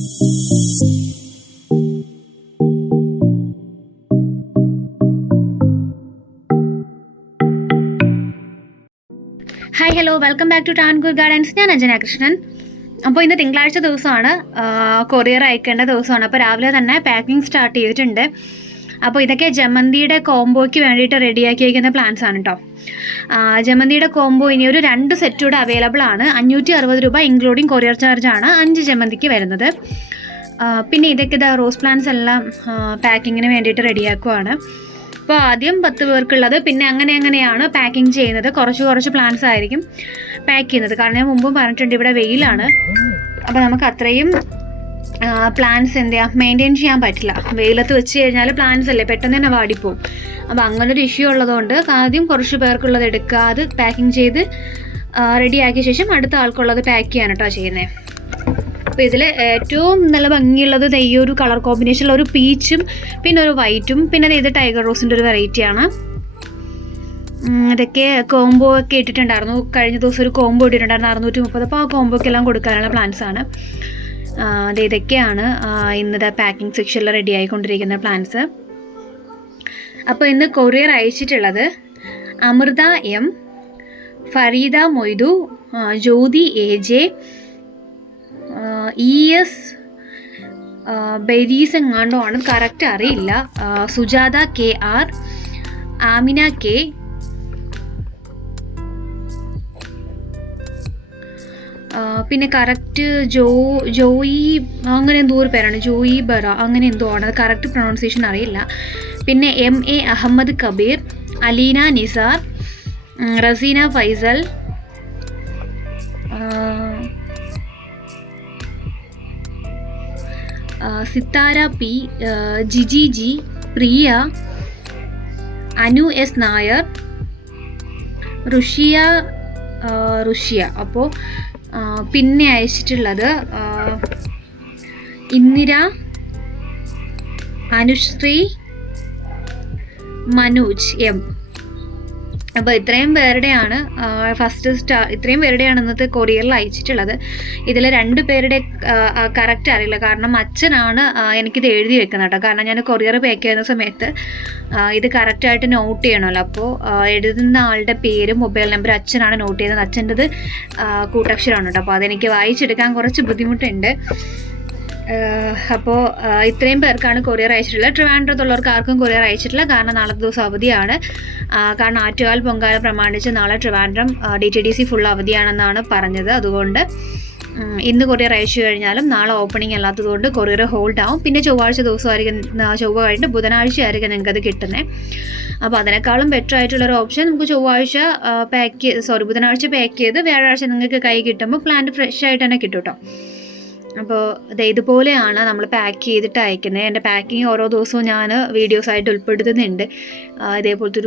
Hi hello welcome back to Travancore gardens. ഞാൻ അഞ്ജന കൃഷ്ണൻ. അപ്പോൾ ഇന്ന് തിങ്കളാഴ്ച ദിവസമാണ്, കൊറിയർ അയക്കേണ്ട ദിവസമാണ്. അപ്പോൾ രാവിലെ തന്നെ പാക്കിംഗ് സ്റ്റാർട്ട് ചെയ്തിട്ടുണ്ട്. അപ്പോൾ ഇതൊക്കെ ജമന്തിയുടെ കോംബോയ്ക്ക് വേണ്ടിയിട്ട് റെഡിയാക്കി വയ്ക്കുന്ന പ്ലാൻസ് ആണ് കേട്ടോ. ജമന്തിയുടെ കോംബോ ഇനി ഒരു 2 സെറ്റ് കൂടെ അവൈലബിൾ ആണ്. 560 രൂപ ഇൻക്ലൂഡിങ് കൊറിയർ ചാർജാണ് 5 ജമന്തിക്ക് വരുന്നത്. പിന്നെ ഇതൊക്കെ റോസ് പ്ലാന്റ്സ് എല്ലാം പാക്കിങ്ങിന് വേണ്ടിയിട്ട് റെഡിയാക്കുവാണ്. അപ്പോൾ ആദ്യം 10 പേർക്കുള്ളത്, പിന്നെ അങ്ങനെയാണ് പാക്കിങ് ചെയ്യുന്നത്. കുറച്ച് പ്ലാന്റ്സ് ആയിരിക്കും പാക്ക് ചെയ്യുന്നത്. കാരണം ഞാൻ മുമ്പും പറഞ്ഞിട്ടുണ്ട്, ഇവിടെ വെയിലാണ്. അപ്പോൾ നമുക്ക് അത്രയും പ്ലാന്റ്സ് മെയിൻറ്റെയിൻ ചെയ്യാൻ പറ്റില്ല. വെയിലത്ത് വെച്ച് കഴിഞ്ഞാൽ പ്ലാന്റ്സ് അല്ലേ പെട്ടെന്ന് തന്നെ വാടിപ്പോവും. അപ്പോൾ അങ്ങനൊരു ഇഷ്യൂ ഉള്ളതുകൊണ്ട് ആദ്യം കുറച്ച് പേർക്കുള്ളത് എടുക്കുക, അത് പാക്കിങ് ചെയ്ത് റെഡിയാക്കിയ ശേഷം അടുത്ത ആൾക്കുള്ളത് പാക്ക് ചെയ്യാൻ കേട്ടോ ചെയ്യുന്നത്. അപ്പോൾ ഇതിൽ ഏറ്റവും നല്ല ഭംഗിയുള്ളത് ഈ ഒരു കളർ കോമ്പിനേഷനിൽ ഒരു പീച്ചും പിന്നെ ഒരു വൈറ്റും, പിന്നെ ഇത് ടൈഗർ റോസിൻ്റെ ഒരു വെറൈറ്റിയാണ്. ഇതൊക്കെ കോംബോ ഒക്കെ ഇട്ടിട്ടുണ്ടായിരുന്നു. കഴിഞ്ഞ ദിവസം ഒരു കോംബോ ഇട്ടിട്ടുണ്ടായിരുന്നു 630. അപ്പോൾ ആ കോംബോക്കെല്ലാം കൊടുക്കാനുള്ള പ്ലാൻസ് ആണ്. ഇതൊക്കെയാണ് ഇന്നത്തെ പാക്കിംഗ് സെക്ഷനിൽ റെഡി ആയിക്കൊണ്ടിരിക്കുന്ന പ്ലാൻസ്. അപ്പോൾ ഇന്ന് കൊറിയർ അയച്ചിട്ടുള്ളത് Amrita M, Fareeda Moidu, Jyothi AJ, ES ബെരീസ് എങ്ങാണ്ടോ ആണ്, കറക്റ്റ് അറിയില്ല, സുജാത KR, ആമിന K, പിന്നെ കറക്റ്റ് ജോയി അങ്ങനെ എന്തോ ഒരു പേരാണ്, ജോയി ബറ അങ്ങനെ എന്തോ ആണ്, അത് കറക്റ്റ് പ്രൊണൗൺസിയേഷൻ അറിയില്ല. പിന്നെ MA Ahmed Kabir, Aleena Nisar, Razeena Faisal, Sithara P, Jiji G, പ്രിയ, അനു S നായർ, റുഷിയ. അപ്പോൾ പിന്നെ അയച്ചിട്ടുള്ളത് ഇന്ദിര, അനുശ്രീ, മനോജ് M. അപ്പോൾ ഇത്രയും പേരുടെയാണ് ഇന്നത്തെ കൊറിയറിൽ അയച്ചിട്ടുള്ളത്. ഇതിൽ 2 പേരുടെ കറക്റ്റ് അറിയില്ല, കാരണം അച്ഛനാണ് എനിക്കിത് എഴുതി വെക്കുന്നത് കേട്ടോ. കാരണം ഞാൻ കൊറിയർ പാക്ക് ചെയ്യുന്ന സമയത്ത് ഇത് കറക്റ്റായിട്ട് നോട്ട് ചെയ്യണമല്ലോ. അപ്പോൾ എഴുതുന്ന ആളുടെ പേരും മൊബൈൽ നമ്പർ അച്ഛനാണ് നോട്ട് ചെയ്യുന്നത്. അച്ഛൻ്റെത് കൂട്ടക്ഷരമാണ് കേട്ടോ. അപ്പോൾ അതെനിക്ക് വായിച്ചെടുക്കാൻ കുറച്ച് ബുദ്ധിമുട്ടുണ്ട്. അപ്പോൾ ഇത്രയും പേർക്കാണ് കൊറിയർ അയച്ചിട്ടുള്ളത്. ട്രിവാൻഡ്രത്തുള്ളവർക്ക് ആർക്കും കൊറിയർ അയച്ചിട്ടില്ല, കാരണം നാളത്തെ ദിവസം അവധിയാണ്. കാരണം ആറ്റുകാൽ പൊങ്കാല പ്രമാണിച്ച് നാളെ ട്രിവാൻഡ്രം DTDC ഫുൾ അവധിയാണെന്നാണ് പറഞ്ഞത്. അതുകൊണ്ട് ഇന്ന് കൊറിയർ അയച്ചു കഴിഞ്ഞാലും നാളെ ഓപ്പണിംഗ് അല്ലാത്തതുകൊണ്ട് കൊറിയർ ഹോൾഡ് ആവും. പിന്നെ ചൊവ്വാഴ്ച ദിവസമായിരിക്കും, ചൊവ്വ കഴിഞ്ഞിട്ട് ബുധനാഴ്ച ആയിരിക്കും നിങ്ങൾക്കത് കിട്ടുന്നത്. അപ്പോൾ അതിനേക്കാളും ബെറ്റർ ആയിട്ടുള്ളൊരു ഓപ്ഷൻ നമുക്ക് ബുധനാഴ്ച പാക്ക് ചെയ്ത് വ്യാഴാഴ്ച നിങ്ങൾക്ക് കൈ കിട്ടുമ്പോൾ പ്ലാന്റ് ഫ്രഷ് ആയിട്ട് തന്നെ കിട്ടും കേട്ടോ. അപ്പോൾ ഇതുപോലെയാണ് നമ്മൾ പാക്ക് ചെയ്തിട്ട് അയക്കുന്നത്. എൻ്റെ പാക്കിങ് ഓരോ ദിവസവും ഞാൻ വീഡിയോസായിട്ട് ഉൾപ്പെടുത്തുന്നുണ്ട്. ഇതേപോലത്തെ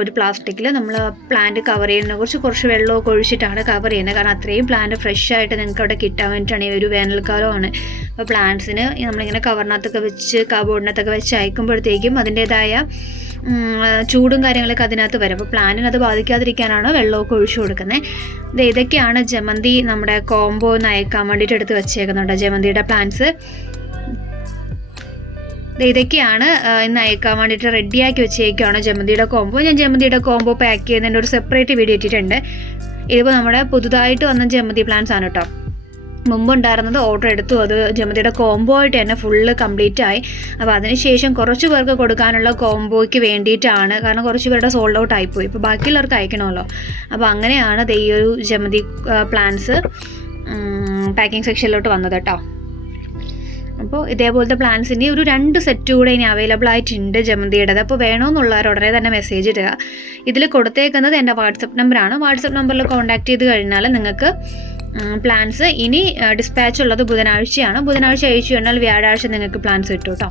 ഒരു പ്ലാസ്റ്റിക്കിൽ നമ്മൾ പ്ലാന്റ് കവർ ചെയ്യുന്നതിനെ കുറച്ച് വെള്ളമൊക്കെ ഒഴിച്ചിട്ടാണ് കവർ ചെയ്യുന്നത്. കാരണം അത്രയും പ്ലാന്റ് ഫ്രഷ് ആയിട്ട് നിങ്ങൾക്ക് അവിടെ കിട്ടാൻ വേണ്ടിയിട്ടാണ്. ഈ ഒരു വേനൽക്കാലമാണ്. അപ്പോൾ പ്ലാന്റ്സിന് നമ്മളിങ്ങനെ കവറിനകത്തൊക്കെ വെച്ച് കബോർഡിനകത്തൊക്കെ വെച്ച് അയക്കുമ്പോഴത്തേക്കും അതിൻ്റേതായ ചൂടും കാര്യങ്ങളൊക്കെ അതിനകത്ത് വരും. അപ്പോൾ പ്ലാന്റിന് അത് ബാധിക്കാതിരിക്കാനാണ് വെള്ളമൊക്കെ ഒഴിച്ചു കൊടുക്കുന്നത്. ഇതൊക്കെയാണ് ജമന്തി നമ്മുടെ കോംബോ ഒന്ന് അയക്കാൻ വേണ്ടിയിട്ട് എടുത്ത് വെച്ചേക്കുന്നുണ്ട്. ജമന്തിയുടെ പ്ലാന്റ്സ് ഇതൊക്കെയാണ് ഇന്ന് അയക്കാൻ വേണ്ടിയിട്ട് റെഡിയാക്കി വെച്ചേക്കുകയാണ് ജമന്തിയുടെ കോംബോ. ഞാൻ ജമന്തിയുടെ കോംബോ പാക്ക് ചെയ്യുന്നതിൻ്റെ ഒരു സെപ്പറേറ്റ് വീഡിയോ ഇട്ടിട്ടുണ്ട്. ഇതിപ്പോൾ നമ്മുടെ പുതുതായിട്ട് വന്ന ജമന്തി പ്ലാന്റ്സ് ആണ് കേട്ടോ. മുമ്പുണ്ടായിരുന്നത് ഓർഡർ എടുത്തു, അത് ജമന്തിയുടെ കോംബോ ആയിട്ട് തന്നെ ഫുള്ള് കംപ്ലീറ്റ് ആയി. അപ്പോൾ അതിനുശേഷം കുറച്ച് പേർക്ക് കൊടുക്കാനുള്ള കോംബോയ്ക്ക് വേണ്ടിയിട്ടാണ്, കാരണം കുറച്ച് പേരുടെ സോൾഡ് ഔട്ട് ആയിപ്പോയി. ഇപ്പോൾ ബാക്കിയുള്ളവർക്ക് അയക്കണമല്ലോ. അപ്പോൾ അങ്ങനെയാണ് ഈ ഒരു ജമന്തി പ്ലാന്റ്സ് പാക്കിംഗ് സെക്ഷനിലോട്ട് വന്നത് കേട്ടോ. അപ്പോൾ ഇതേപോലത്തെ പ്ലാന്റ്സിൻ്റെ ഒരു 2 സെറ്റ് കൂടെ ഇനി അവൈലബിൾ ആയിട്ടുണ്ട് ജമന്തിയുടേത്. അപ്പോൾ വേണമെന്നുള്ളവർ ഉടനെ തന്നെ മെസ്സേജ് ഇടുക. ഇതിൽ കൊടുത്തേക്കുന്നത് എൻ്റെ വാട്സപ്പ് നമ്പറാണ്. വാട്സപ്പ് നമ്പറിൽ കോൺടാക്ട് ചെയ്ത് കഴിഞ്ഞാൽ നിങ്ങൾക്ക് പ്ലാൻസ് ഇനി ഡിസ്പാച്ച് ഉള്ളത് ബുധനാഴ്ചയാണ്. ബുധനാഴ്ച അയച്ചു കഴിഞ്ഞാൽ വ്യാഴാഴ്ച നിങ്ങൾക്ക് പ്ലാൻസ് കിട്ടും കേട്ടോ.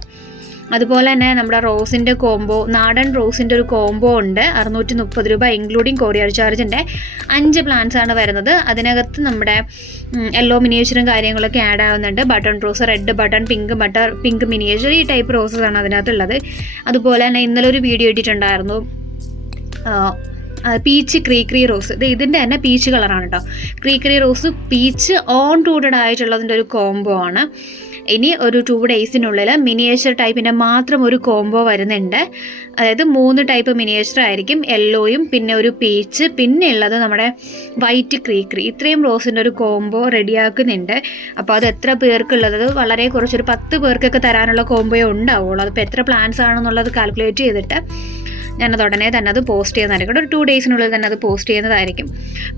അതുപോലെ തന്നെ നമ്മുടെ റോസിൻ്റെ കോംബോ, നാടൻ റോസിൻ്റെ ഒരു കോംബോ ഉണ്ട്. 630 രൂപ ഇൻക്ലൂഡിങ് കൊറിയർ ചാർജിൻ്റെ 5 പ്ലാന്റ്സ് ആണ് വരുന്നത്. അതിനകത്ത് നമ്മുടെ യെല്ലോ മിനിയേച്ചറും കാര്യങ്ങളൊക്കെ ആഡ് ആവുന്നുണ്ട്. Button rose, red button, pink miniature, ഈ ടൈപ്പ് റോസസ് ആണ് അതിനകത്തുള്ളത്. അതുപോലെ തന്നെ ഇന്നലെ ഒരു വീഡിയോ ഇട്ടിട്ടുണ്ടായിരുന്നു പീച്ച് ക്രീക്രി റോസ്, ഇതിൻ്റെ തന്നെ പീച്ച് കളറാണ് കേട്ടോ. ക്രീക്രി റോസ് പീച്ച് ഓൺ റൂട്ടഡ് ആയിട്ടുള്ളതിൻ്റെ ഒരു കോംബോ ആണ്. ഇനി ഒരു 2 ഡേയ്സിനുള്ളിൽ മിനിയേച്ചർ ടൈപ്പിൻ്റെ മാത്രം ഒരു കോംബോ വരുന്നുണ്ട്. അതായത് 3 ടൈപ്പ് മിനിയേച്ചർ ആയിരിക്കും, യെല്ലോയും പിന്നെ ഒരു പീച്ച്, പിന്നെ ഉള്ളത് നമ്മുടെ വൈറ്റ് ക്രീക്രി. ഇത്രയും റോസിൻ്റെ ഒരു കോംബോ റെഡിയാക്കുന്നുണ്ട്. അപ്പോൾ അത് എത്ര പേർക്കുള്ളത്, വളരെ കുറച്ചൊരു 10 പേർക്കൊക്കെ തരാനുള്ള കോംബോയോ ഉണ്ടാവുള്ളൂ. അതിപ്പോൾ എത്ര പ്ലാൻസ് ആണെന്നുള്ളത് കാൽക്കുലേറ്റ് ചെയ്തിട്ട് ഞാനത് ഉടനെ തന്നെ അത് പോസ്റ്റ് ചെയ്യുന്നതായിരിക്കും. ഒരു 2 ഡേയ്സിനുള്ളിൽ തന്നെ അത് പോസ്റ്റ് ചെയ്യുന്നതായിരിക്കും.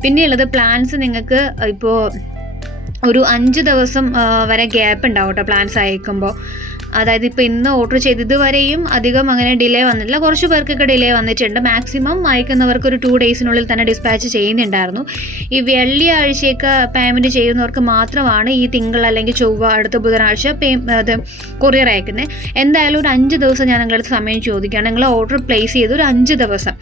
പിന്നെയുള്ളത് പ്ലാൻസ് നിങ്ങൾക്ക് ഇപ്പോൾ ഒരു 5 ദിവസം വരെ ഗ്യാപ്പ് ഉണ്ടാവും കേട്ടോ പ്ലാൻസ് അയക്കുമ്പോൾ. അതായത് ഇപ്പോൾ ഇന്ന് ഓർഡർ ചെയ്തതുവരെയും അധികം അങ്ങനെ ഡിലേ വന്നിട്ടില്ല, കുറച്ച് പേർക്കൊക്കെ ഡിലേ വന്നിട്ടുണ്ട്. മാക്സിമം അയക്കുന്നവർക്ക് ഒരു 2 ഡേയ്സിനുള്ളിൽ തന്നെ ഡിസ്പാച്ച് ചെയ്യുന്നുണ്ടായിരുന്നു. ഈ വെള്ളിയാഴ്ചയൊക്കെ പേയ്മെൻറ്റ് ചെയ്യുന്നവർക്ക് മാത്രമാണ് ഈ തിങ്കൾ അല്ലെങ്കിൽ ചൊവ്വ അടുത്ത ബുധനാഴ്ച അത് കൊറിയർ അയക്കുന്നത്. എന്തായാലും ഒരു 5 ദിവസം ഞാൻ നിങ്ങളുടെ സമയം ചോദിക്കുകയാണ്. നിങ്ങൾ ഓർഡർ പ്ലേസ് ചെയ്ത് ഒരു 5 ദിവസം,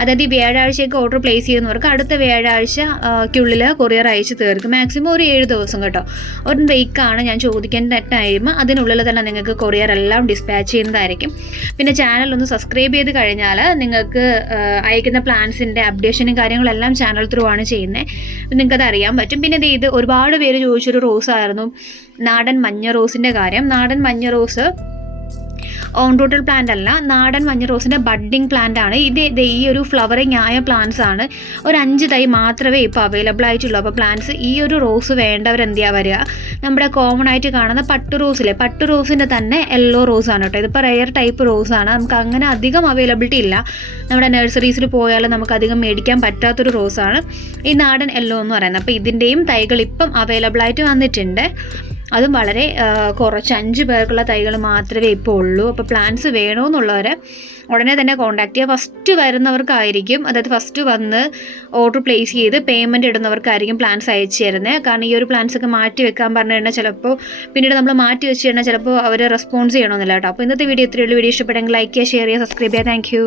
അതായത് ഈ വ്യാഴാഴ്ചയൊക്കെ ഓർഡർ പ്ലേസ് ചെയ്യുന്നവർക്ക് അടുത്ത വ്യാഴാഴ്ചക്കുള്ളിൽ കൊറിയർ അയച്ച് തീർക്കും. മാക്സിമം ഒരു 7 ദിവസം കേട്ടോ. ഒരു ബ്രേക്കാണ് ഞാൻ ചോദിക്കേണ്ട ടൈം. അതിനുള്ളിൽ തന്നെ നിങ്ങൾക്ക് കൊറിയർ എല്ലാം ഡിസ്പാച്ച് ചെയ്യുന്നതായിരിക്കും. പിന്നെ ചാനൽ ഒന്ന് സബ്സ്ക്രൈബ് ചെയ്ത് കഴിഞ്ഞാൽ നിങ്ങൾക്ക് അയക്കുന്ന പ്ലാൻസിൻ്റെ അപ്ഡേഷനും കാര്യങ്ങളെല്ലാം ചാനൽ ത്രൂ ആണ് ചെയ്യുന്നത്. നിങ്ങൾക്കത് അറിയാൻ പറ്റും. പിന്നെ ഇത് ഒരുപാട് പേര് ചോദിച്ചൊരു റോസായിരുന്നു നാടൻ മഞ്ഞ റോസിൻ്റെ കാര്യം. നാടൻ മഞ്ഞ റോസ് ഓൺ റൂട്ടൽ പ്ലാന്റ് അല്ല, നാടൻ മഞ്ഞ റോസിൻ്റെ ബഡ്ഡിങ് പ്ലാന്റ് ആണ്. ഈ ഒരു ഫ്ലവറിങ് ആയ പ്ലാന്റ്സ് ആണ്. ഒരു 5 തൈ മാത്രമേ ഇപ്പോൾ അവൈലബിൾ ആയിട്ടുള്ളൂ. അപ്പോൾ പ്ലാന്റ്സ് ഈ ഒരു റോസ് വേണ്ടവർ എന്തിയാ വരിക, നമ്മുടെ കോമൺ ആയിട്ട് കാണുന്ന പട്ടു റോസിലെ പട്ടു റോസിൻ്റെ തന്നെ യെല്ലോ റോസാണ് കേട്ടോ. ഇതിപ്പോൾ റെയർ ടൈപ്പ് റോസാണ്. നമുക്ക് അങ്ങനെ അധികം അവൈലബിലിറ്റി ഇല്ല. നമ്മുടെ നഴ്സറീസിൽ പോയാലും നമുക്ക് അധികം മേടിക്കാൻ പറ്റാത്തൊരു റോസാണ് ഈ നാടൻ യെല്ലോ എന്ന് പറയുന്നത്. അപ്പോൾ ഇതിൻ്റെയും തൈകൾ ഇപ്പം അവൈലബിൾ ആയിട്ട് വന്നിട്ടുണ്ട്. അതും വളരെ കുറച്ച് 5 പേർക്കുള്ള തൈകൾ മാത്രമേ ഇപ്പോൾ ഉള്ളൂ. അപ്പോൾ പ്ലാൻസ് വേണമെന്നുള്ളവരെ ഉടനെ തന്നെ കോൺടാക്ട് ചെയ്യുക. ഫസ്റ്റ് വരുന്നവർക്കായിരിക്കും, അതായത് ഫസ്റ്റ് വന്ന് ഓർഡർ പ്ലേസ് ചെയ്ത് പേയ്മെൻറ്റ് ഇടുന്നവർക്കായിരിക്കും പ്ലാൻസ് അയച്ചു തരുന്നത്. കാരണം ഈ ഒരു പ്ലാൻസ് ഒക്കെ മാറ്റി വെക്കാൻ പറഞ്ഞു കഴിഞ്ഞാൽ ചിലപ്പോൾ പിന്നീട് നമ്മൾ മാറ്റി വെച്ച് കഴിഞ്ഞാൽ ചിലപ്പോൾ അവർ റെസ്പോൺസ് ചെയ്യണമെന്നില്ല കേട്ടോ. അപ്പോൾ ഇന്നത്തെ വീഡിയോ ഇത്രയുള്ള വീഡിയോ ഇഷ്ടപ്പെട്ടെങ്കിൽ ലൈക്ക് ചെയ്യുക, ഷെയർ ചെയ്യുക, സബ്സ്ക്രൈബ് ചെയ്യുക. Thank you.